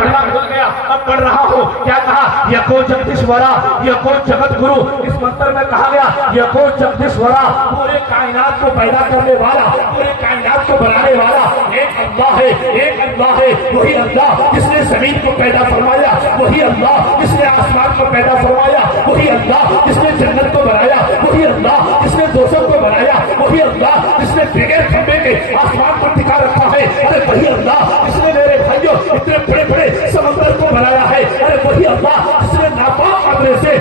पढ़ना भूल गया, अब पढ़ रहा हूँ। क्या कहा? यको जगदीश्वरा, यको जगत गुरु। इस मंत्र में कहा गया यको जगदीश्वरा, पूरे कायनात को पैदा करने वाला, पूरे कायनात को बनाने वाला एक अल्लाह है, एक अल्लाह है। वही अल्लाह जिसने जमीन को पैदा फरमाया, वही अल्लाह जिसने आसमान को पैदा फरमाया, वही अल्लाह जिसने जन्नत को बनाया, वही अल्लाह जिसने दोज़ख को बनाया, वही अल्लाह जिसने बगैर खंबे के आसमान पर टिका रखा है। अरे वही अल्लाह जिसने मेरे भाइयों इतने बड़े बड़े समंदर को बनाया है। अरे वही अल्लाह जिसने नापाक कमरे से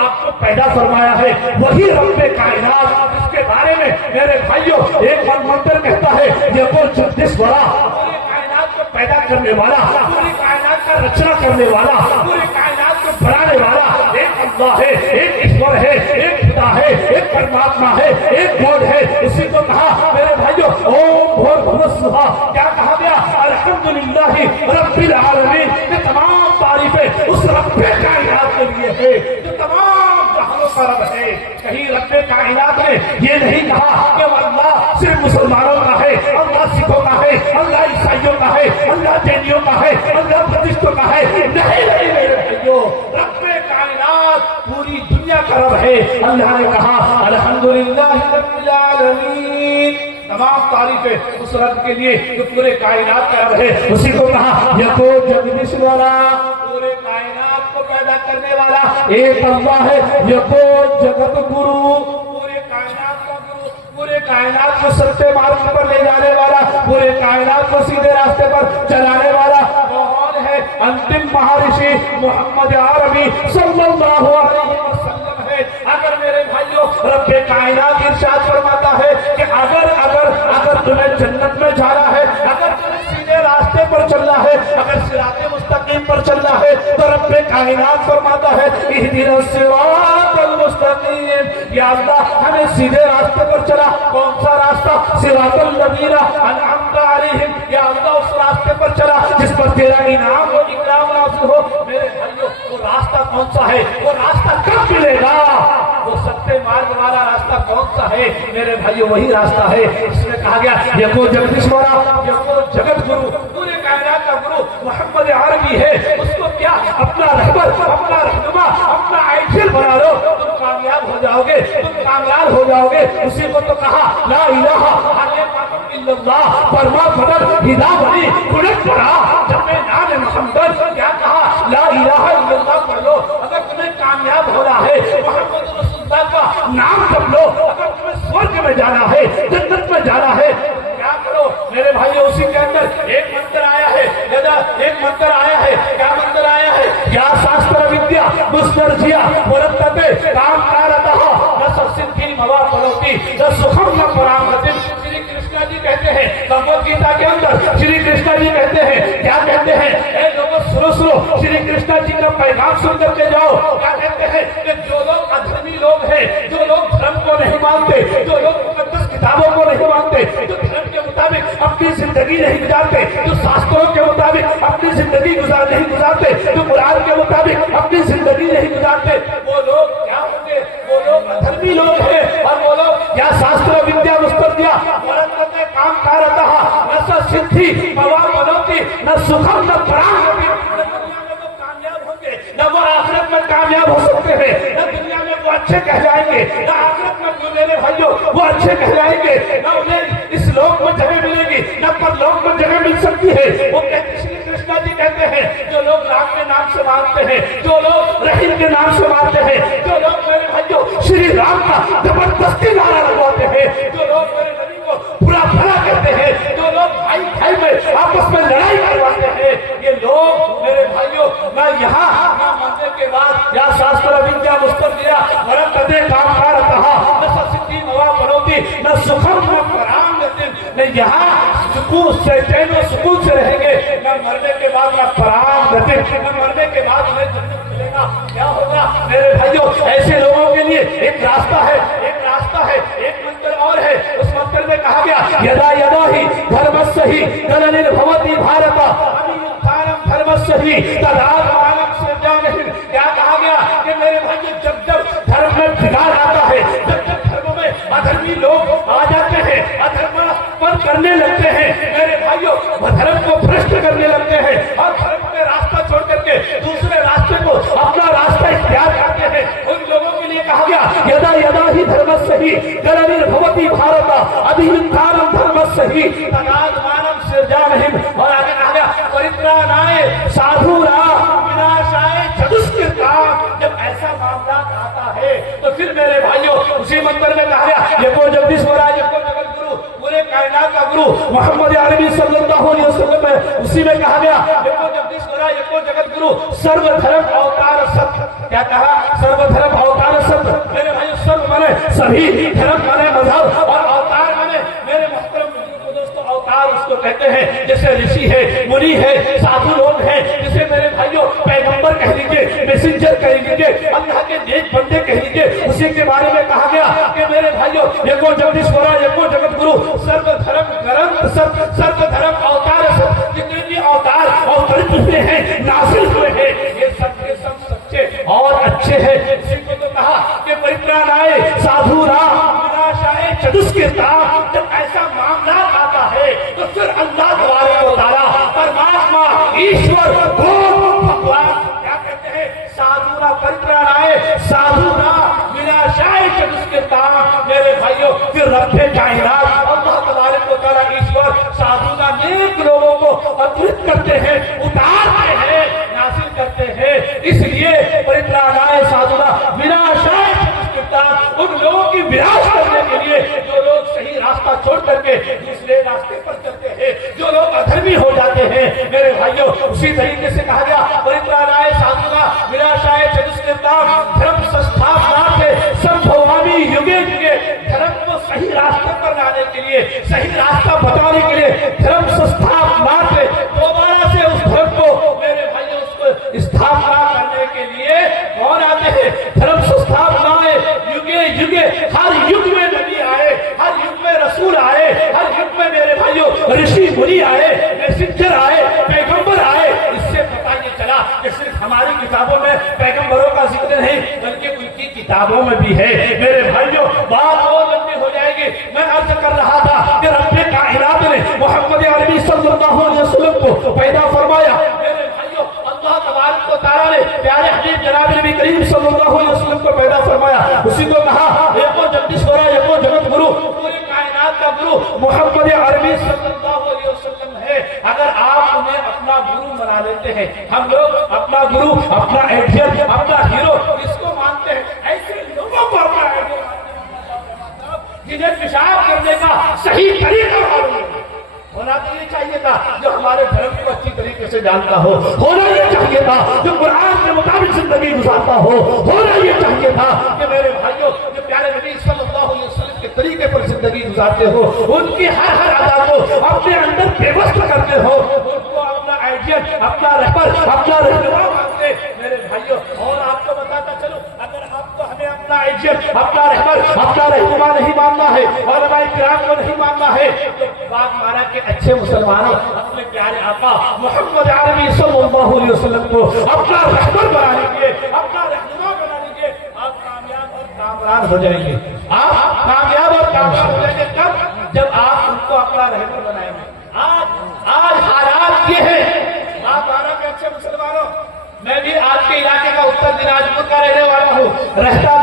आपको पैदा फरमाया है। वही रब्बे कायनात, जिसके बारे में मेरे भाइयों एक मंत्र कहता है यको जगदीश्वरा, पूरी कायनात को पैदा करने वाला, पूरी कायनात का रचना करने वाला, पूरी कायनात को बनाने वाला एक अल्लाह है, एक ईश्वर है, एक खुदा है, एक परमात्मा है, एक गॉड है। इसी को कहा मेरे भाइयों ओम भूर्भुवस्सुहा। क्या कहा गया? अल्हम्दुलिल्लाहि रब्बिल आलमीन। ये तमाम तारीफें उस रब्बे कायनात के लिए है जो तमाम जहानों का रब है। कहीं रब्बे कायनात ने ये नहीं कहा कि अल्लाह सिर्फ मुसलमानों का है, अल्लाह सिखों का है, अल्लाह ईसाइयों का है, अल्लाह जैनियों का है, अल्लाह बुद्धिस्टों का है। नहीं नहीं मेरे भाइयों, रब्बे कायनात पूरी दुनिया का रब है। अल्लाह ने कहा अल्हम्दुलिल्लाहि रब्बिल आलमीन। तमाम तारीफें उस रब के लिए जो पूरे कायनात का रब है। उसी को कहा यको जगदीश्वरा, पूरे कायनात को पैदा करने वाला एक अल्लाह है। यको जगत गुरु, पूरे कायनात का गुरु, पूरे कायनात को सच्चे मार्ग पर ले जाने वाला, पूरे कायनात को सीधे रास्ते पर चलाने वाला कौन है? अंतिम महर्षि मोहम्मद अरबी सल्लल्लाहु अलैहि वसल्लम है। अगर मेरे भाइयों रब्बे कायनात इरशाद फरमाता है कि अगर तुम्हें जन्नत में जाना है, अगर तुम्हें सीधे रास्ते पर चलना है, अगर सिराते मुस्तकीम पर चलना है, तो रब्बे कायनात फरमाता है इहदिनस सिरातल मुस्तकीम। या अल्लाह हमें सीधे रास्ते पर चला। कौन सा रास्ता? सिरातल लजीना अनअमता अलैहिम। या अल्लाह उस रास्ते पर चला जिस पर तेरा इनाम और इकराम नाज़िल हो। मेरे भाइयों वो रास्ता कौन सा है? वो रास्ता कब मिलेगा? वो सत्य मार्ग वाला रास्ता कौन सा है? मेरे भाइयों वही रास्ता है। इसमें कहा गया यको जगदीश्वरा, यको जगत गुरु, पूरे कायनात का गुरु मोहम्मद अरबी है। उसको क्या अपना रहबर, अपना रहनुमा, अपना आइडियल बना लो, तुम कामयाब हो जाओगे, तुम कामयाब हो जाओगे। उसी को तो कहा ला इलाहा इल्लल्लाह, फरमा फदर हिदा बनी कुलत पड़ा। जब मैं नाम मोहम्मद क्या कहा? ला इलाहा इल्लल्लाह पढ़ लो। अगर तुम्हें कामयाब होना है, मोहम्मद रसूलुल्लाह का नाम जप लो। अगर तुम्हें स्वर्ग में जाना है, जन्नत में जाना है, क्या करो मेरे भाइयों? उसी के अंदर एक मंत्र आया है, एक मंत्र आया है। क्या मंत्र आया है? या शास्त्र विद्या दुष्कर्षिया वरत्तते काम कारतः न ससिद्धि मवा फलोति न सुखम न परामतिम। श्री कृष्ण जी कहते हैं भगवद गीता के अंदर, श्री कृष्ण जी कहते हैं, क्या कहते हैं? ए लोगों सुनो, श्री कृष्ण जी का पैगाम सुन करके जाओ। क्या कहते हैं कि जो लोग अधर्मी लोग हैं, जो लोग धर्म को नहीं मानते, जो लोग मुकद्दस किताबों को नहीं मानते, जो धर्म के मुताबिक अपनी जिंदगी नहीं गुजारते, जो शास्त्रों के मुताबिक अपनी जिंदगी नहीं गुजारते, जो कुरान के मुताबिक अपनी जिंदगी नहीं गुजारते, वो लोग क्या होंगे? वो लोग अधर्मी लोग हैं। और वो लोग या शास्त्र विद्या मुस्तदिया वरत्तते काम कारतः न ससिद्धि मवा फलोति न सुखम न परामति। कामयाब होंगे न वो आखिरत में कामयाब हो सकते हैं, न दुनिया में वो अच्छे कह जाएंगे, न आखिरत में मेरे भाइयों वो अच्छे कह जाएंगे, न उन्हें इस लोक में जगह मिलेगी, न परलोक में जगह मिल सकती है। वो श्री कृष्णा जी कहते हैं जो लोग राम के नाम से मारते हैं, जो लोग रहीम के नाम से मारते हैं, जो लोग मेरे भाइयों श्री राम का जबरदस्ती नारा लगवाते हैं, जो लोग मेरे नबी को बुरा भला कहते हैं, जो लोग भाई भाई में आपस में लड़ाई करवाते हैं, ये लोग मेरे भाइयों मैं यहाँ मरने के बाद या शास्त्र विद्या मुस्तदिया वरत्तते काम कारतः न ससिद्धि मवा फलोति न सुखम न परामतिम। न यहाँ सुकून से चैन और सुकून से रहेंगे, न मरने के बाद न परामतिम, न मरने के बाद उन्हें जन्नत मिलेगा। क्या होगा मेरे भाइयों? ऐसे लोगों के लिए एक रास्ता है, एक रास्ता है, एक मंत्र और है। उस मंत्र में कहा गया यदा यदा ही धर्मस्य ही जननिर्भवति भारत अभियुत्थानं धर्मस्य ही तदात्मानं सृजामि। क्या कहा गया कि मेरे भाइयों जब जब धर्म में बिगाड़ आता है, जब जब धर्म में अधर्मी लोग आ जाते हैं, अधर्म पर करने लगते हैं, मेरे भाइयों धर्म को भ्रष्ट करने लगते हैं और धर्म परित्राणाय साधुनां विनाशाय चतुष्कृतां। जब ऐसा मामला आता है तो फिर मेरे भाइयों उसी मंत्र में कहा गया यको जगदीश्वराय यको जगत गुरु, पूरे कायनात का गुरु मोहम्मद अरबी सल्लल्लाहु अलैहि वसल्लम है। उसी में कहा गया यको जगदीश्वराय यको जगत गुरु सर्वधर्म अवतार सत्य। क्या कहा? सर्वधर्म अवतार सत्य। मेरे भाइयों सर्व माने सभी, धर्म माने मजहब, और अवतार माने मेरे मोहतरम दोस्तों अवतार उसको कहते हैं जैसे ऋषि है, मुनि है, साधु लोग हैं, जिसे मेरे भाइयों पैगंबर कह लीजिए, मैसेंजर कह लीजिए, अल्लाह के नेक बंदे कह लीजिए। उसी के बारे में कहा गया कि मेरे भाइयों यको जगदीश्वराय यको जगत गुरु सर्वधर्म ग्रंथ सर्वधर्म अवतार सब। जितने भी अवतार अवतरित हुए हैं, नासिल हुए हैं, ये सब के सब सच्चे और अच्छे हैं। इसी को तो कहा कि परित्राणाय साधुनां विनाशाय चतुष्कृतां। जब ऐसा मामला आता है तो फिर अल्लाह तबारक व तआला परमात्मा ईश्वर भगवान क्या कहते हैं? साधुनां परित्राणाय साधुनां विनाशाय चतुष्कृतां। मेरे भाइयों फिर रब्बे कायनात अल्लाह तबारक व तआला ईश्वर साधुनां नेक लोगों को अद्भुत करते हैं, उतारते हैं, नासिल करते हैं। इसलिए परित्राणाय साधुनां विनाशाय चतुष्कृतां, उन लोगों की विनाश करने के लिए जो लोग सही रास्ता छोड़ करके दूसरे रास्ते पर चलते हैं, जो लोग अधर्मी हो जाते हैं। मेरे भाइयों उसी तरीके से कहा गया परित्राणाय साधुनां विनाशाय चतुष्कृतां धर्म संस्थापनार्थे संभवामि युगे युगे। धर्म को सही रास्ते पर लाने के लिए, सही रास्ता बताने के लिए धर्म संस्थापनार्थे दोबारा से उस धर्म को मेरे भाइयों उसको स्थापना करने के लिए कौन आते हैं? धर्म संस्थापनाएं युगे युगे। हर युग में नबी आए, हर युग में रसूल आए, हर युग में मेरे भाइयों ऋषि मुनि आए, मैसेंजर आए, पैगंबर आए। इससे पता ये चला कि सिर्फ हमारी किताबों में पैगंबरों का जिक्र नहीं बल्कि उनकी किताबों में भी है। मेरे भाइयों बात और लंबी हो जाएगी। मैं अर्ज कर रहा था कि रब्बे कायनात ने मोहम्मद अरबी सल्लल्लाहु अलैहि वसल्लम को पैदा फरमाया। मेरे भाइयों अल्लाह तबारक व तआला ने प्यारे हबीब जनाब नबी करीम सल्लल्लाहु अलैहि वसल्लम को पैदा फरमाया। उसी को कहा यको जगदीश्वराय यको जगत गुरु, पूरे कायनात का गुरु मोहम्मद अरबी सल्लल्लाहु अलैहि वसल्लम है। अगर आप उन्हें अपना गुरु बना लेते हैं, हम लोग अपना गुरु, अपना एजेंट, अपना हीरो इसको मानते हैं। ऐसे लोगों को अपना एजेंट जिन्हें पेशाब करने का सही तरीका मालूम है। होना तो ये चाहिए था जो हमारे धर्म को अच्छी तरीके से जानता हो, होना ये चाहिए था जो कुरान के मुताबिक जिंदगी गुजारता हो, होना ये चाहिए था कि मेरे भाइयों जो प्यारे नबी सल्लल्लाहु अलैहि वसल्लम के तरीके पर जिंदगी गुजारते हो, उनकी हर हर अदा को अपने अंदर व्यवस्था करते हो, उनको अपना एजेंट, अपना रहबर, अपना रहनुमा मानते। मेरे भाइयों और आपको बताता चलो, अगर आपको हमें अपना एजेंट, अपना रहबर, अपना रहनुमा नहीं मानना है और हमारे किराम को नहीं मानना है तो बात माना कि अच्छे मुसलमानों अपने प्यारे आका मोहम्मद अरबी सल्लल्लाहु अलैहि वसल्लम को अपना रहबर बना लीजिए, अपना रहनुमा बना लीजिए। आप कामयाब और कामरान हो जाएंगे। आप कामयाब और कामरान हो जाएंगे कब? जब आप उनको अपना रहबर बनाएंगे। आज हालात ये है, आप माना के अच्छे मुसलमानों, मैं भी आपके इलाके का उत्तर दिनाजपुर का रहने वाला हूँ, रहता